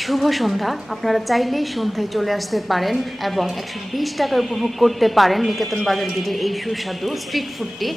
শুভ সন্ধ্যা। আপনারা চাইলেই সন্ধ্যায় চলে আসতে পারেন এবং 120 টাকায় উপভোগ করতে পারেন নিকেতন বাজার গেটের এই সুস্বাদু স্ট্রিট ফুডটি,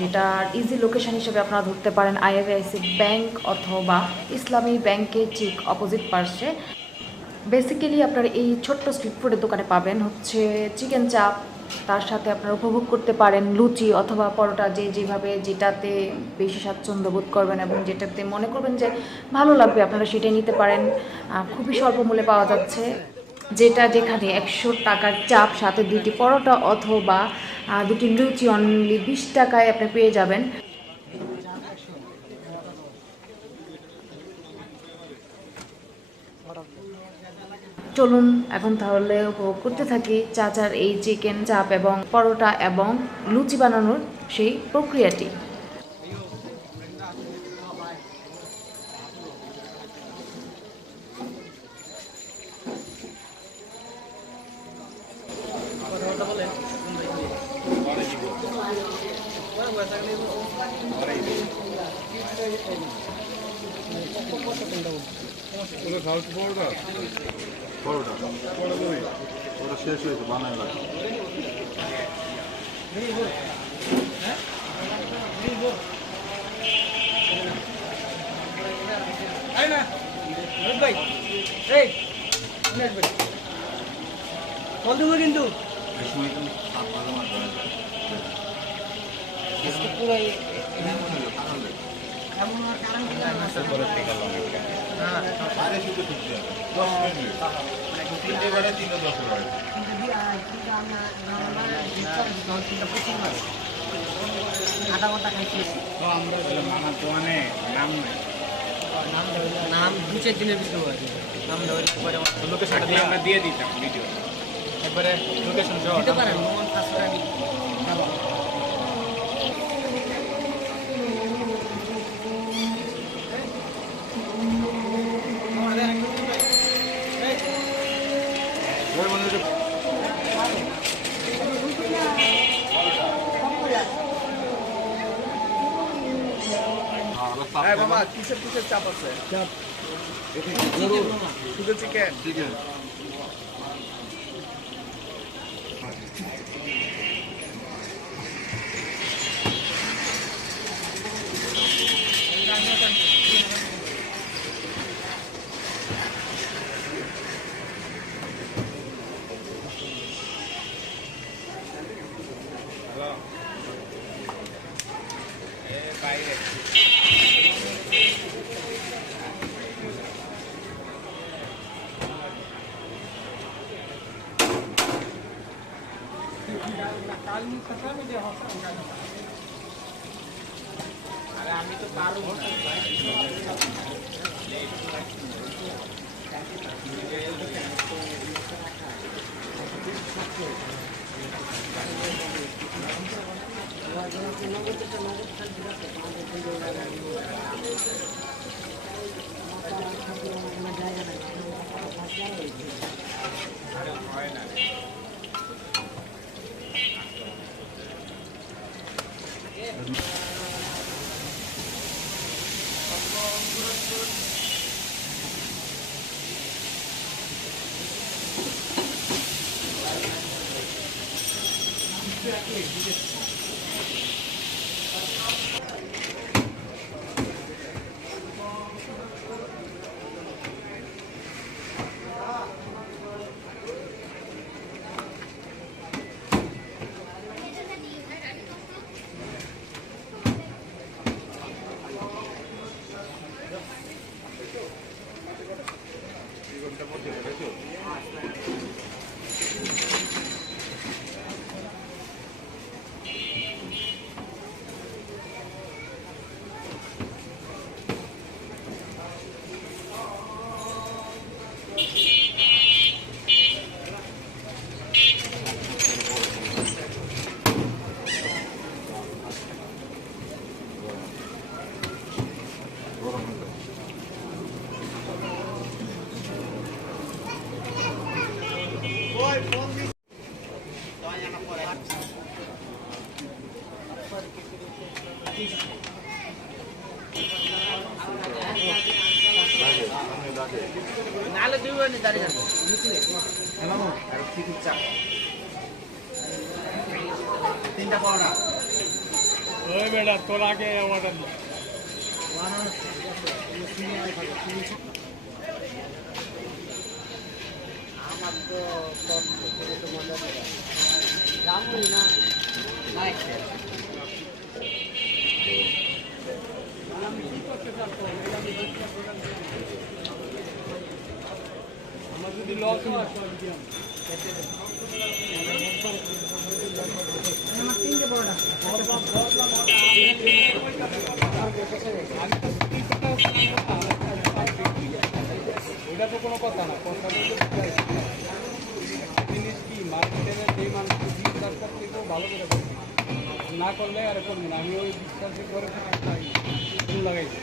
যেটার ইজি লোকেশন হিসেবে আপনারা ধরতে পারেন আইএফআইসি ব্যাংক অথবা ইসলামী ব্যাংকের ঠিক অপোজিট পার্শ্বে। বেসিক্যালি আপনারা এই ছোট্ট স্ট্রিট ফুডের দোকানে পাবেন হচ্ছে চিকেন চাপ, তার সাথে আপনারা উপভোগ করতে পারেন লুচি অথবা পরোটা, যে যেভাবে যেটাতে বেশি স্বাচ্ছন্দ্য বোধ করবেন এবং যেটাতে মনে করবেন যে ভালো লাগবে আপনারা সেটাই নিতে পারেন। খুবই স্বল্প মূল্যে পাওয়া যাচ্ছে, যেটা যেখানে 100 টাকার চাপ সাথে 2টি পরোটা অথবা 2টি লুচি অনলি 20 টাকায় আপনি পেয়ে যাবেন। চলুন এখন তাহলে উপভোগ করতে থাকি চাচার এই চিকেন চাপ এবং পরোটা এবং লুচি বানানোর সেই প্রক্রিয়াটি। ওটা শেষ হয়েছে বানায় লাগে কিন্তু পুরাই আধা ঘন্টা খাইছি নাম 2-4 দিনের ভিতরে নাম লোকেশনটা দিয়ে আমরা দিয়ে দিতাম ভিডিও একবারে লোকেশন দিতে পারেন মোহন কাছরানি। হ্যাঁ বাবা কিসের কিসের চাপ আছে? চাপ শুধু চিকেন চিকেন বাইরে আমি তো পারবো নালে দুই বার দাঁড়িয়ে যাবে তিনটা পাওয়া ওই বেটা তোর আগে অর্ডার আমার তো মজা জামুই না নাই আমার যদি লস হয় ওইটা তো কোনো কথা না কথা জিনিস কি মার্কেটের যে মানুষকে বিশ্বাস করতে ভালো করে করছি না করলে আর করবি না আমি ওই বিশ্বাসের করে লাগাইছি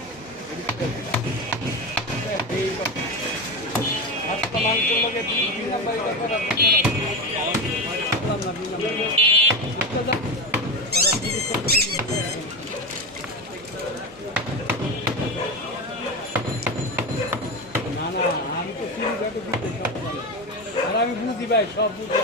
এই কথা আজকে মানুষের লোকের দুই নাম্বার এটা করার না না আমি তো সিরিজ একটা বুঝতে সব জানি আর আমি বুঝি ভাই সব বুঝি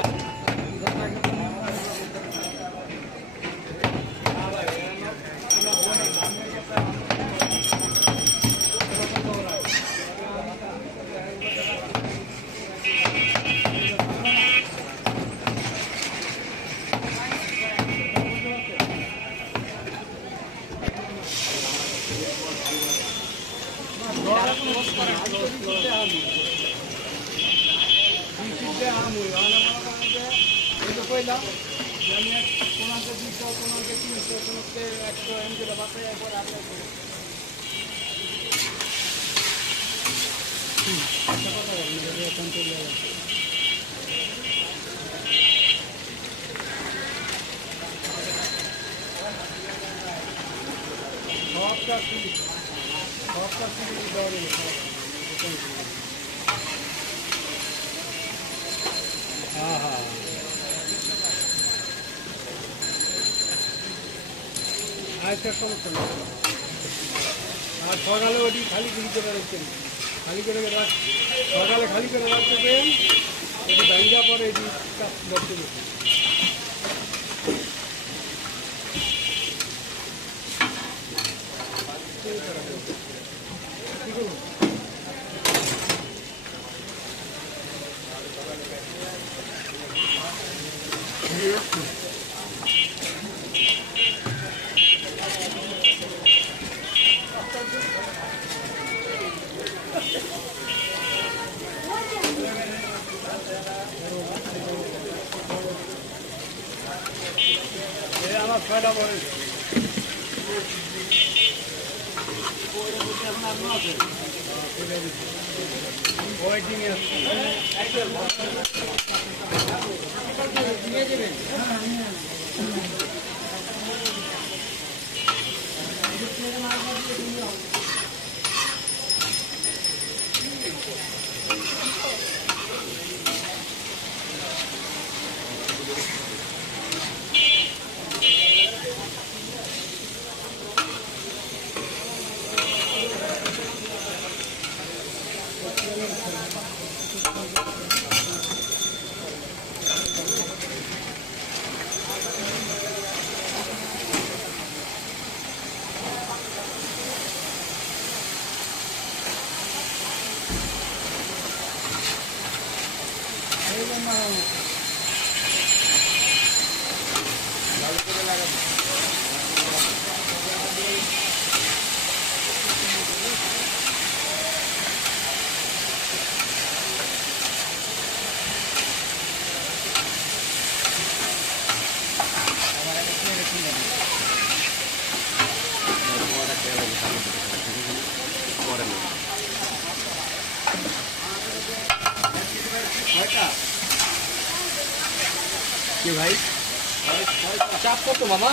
কইলাম আমি কোনাকে 200 কোনাকে 300 কোনাকে 100 এমনি বাতায় একবার আপনি সবটা হ্যাঁ হ্যাঁ আচ্ছা সমস্যা নেই আর সকালে ওটি খালি করে রাখছেন খালি করে সকালে খালি করে রাখতে পেন এটি ব্যাঙ্গা পরে এটি কাজ করতে গেছে আমার ছয়টা পরে ওয়েটিং কি ভাই চাপ কত মামা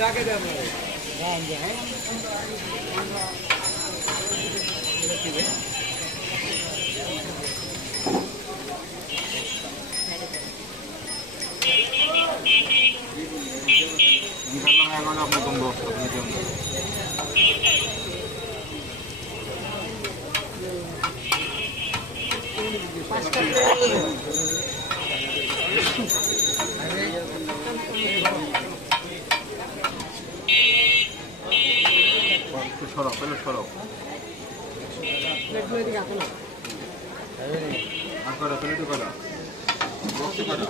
ডাকে দেয় আপনারা সরব পেলে সরব আর করা প্লেটে করা বক্সে করা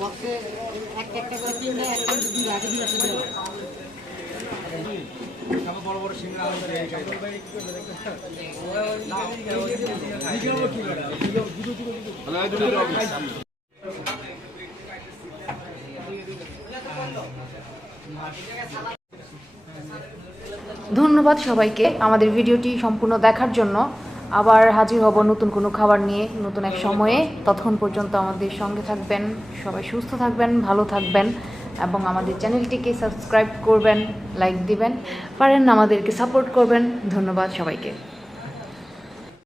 বক্সে একটা করে তিনটা একটা দুই আগে দুই একটা দেওয়া বড় বড় সিংড়া আমাদের ধন্যবাদ সবাইকে আমাদের ভিডিওটি সম্পূর্ণ দেখার জন্য। আবার হাজির হব নতুন কোনো খাবার নিয়ে নতুন এক সময়ে। ততক্ষণ পর্যন্ত আমাদের সঙ্গে থাকবেন, সবাই সুস্থ থাকবেন, ভালো থাকবেন এবং আমাদের চ্যানেলটিকে সাবস্ক্রাইব করবেন, লাইক দিবেন, পারেন আমাদেরকে সাপোর্ট করবেন। ধন্যবাদ সবাইকে।